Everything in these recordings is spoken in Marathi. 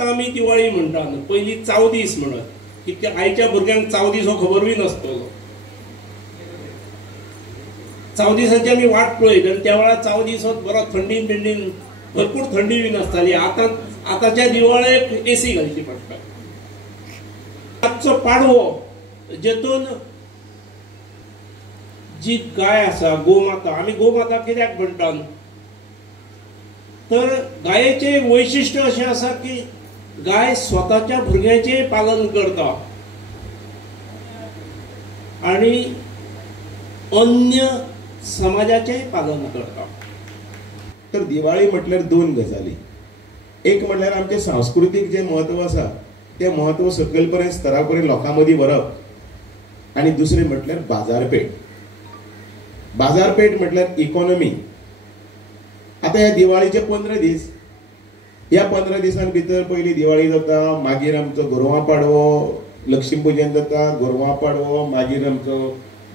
आता आमी दिवाळी म्हणटा, पयलीं चावदीस म्हणत, कित्याक आयच्या भुरग्यांक चावदीस हो खबरूय नासतलो. चावदीसाची आमी वाट पळयत आनी त्या वेळार चावदीस हो बरो थंडीन बिंडीन भरपूर थंडी बीन आसताली. आतांच्या दिवाळेक एसी घालची पडटा. आजचो पाडवो जेतून जी गाय आसा गोमाता, आमी गोमाता कित्याक म्हणटा तर गायेचे वैशिष्ट्य अशें आसा की गाय स्वताच्या भुरग्याचें पालन करता आणि अन्य समाजाचें पालन करता. तर दिवाळी म्हटल्यार दोन गजाली. एक म्हटल्यार आमचे सांस्कृतिक जे महत्व आसा ते महत्व सकयलपर्यंत स्तरापर्यंत लोकां मदीं व्हरप आनी दुसरें म्हटल्यार बाजारपेठ. बाजारपेठ म्हटल्यार इकॉनॉमी. आता ह्या दिवाळीचे 15 दीस, ह्या 15 दिसां भितर पयली दिवाळी जाता, मागीर आमचो गोरवां पाडवो, लक्ष्मी पुजन जाता, गोरवां पाडवो, मागीर आमचो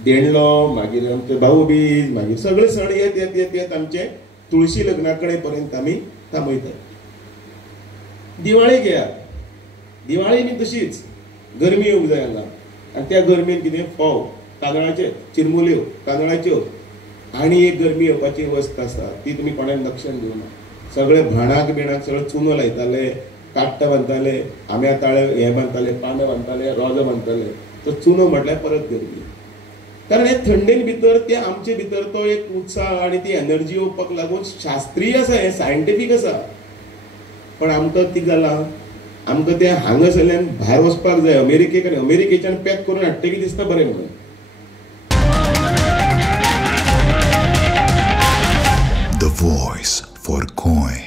देणलो, मागीर आमचो भाऊबीज, मागीर सगळे सण येत येत येत येत आमचे तुळशी लग्ना कडेन पर्यंत आमी थांबयतात. दिवाळी घेयात, दिवाळी बी तशीच गरमी येवंक जाय हांगा, आनी त्या गरमेन कितें फोव तांदळाचे, चिरमुल्यो तांदळाच्यो, आनी एक गरमी येवपाची वस्त आसा ती तुमी कोणाक लक्षात दिवना. सगळे भाणाक बिणाक सगळे चुनो लायताले, काट्ट बांदताले, आंब्या ताळे हे बांदताले, पानां बांदताले, रोज बांदताले. तो चुनो म्हटल्यार परत गरमी. कारण हे थंडेन भितर ते आमचे भितर तो एक उत्साह आनी ती एनर्जी येवपाक लागून शास्त्रीय आसा, हे सायंटिफीक आसा. पण आमकां कितें जालां, आमकां ते हांगासरल्यान भायर वचपाक जाय अमेरिकेक, आनी अमेरिकेच्यान पॅक करून हाडटकीर दिसता बरें म्हणून. The voice for coin.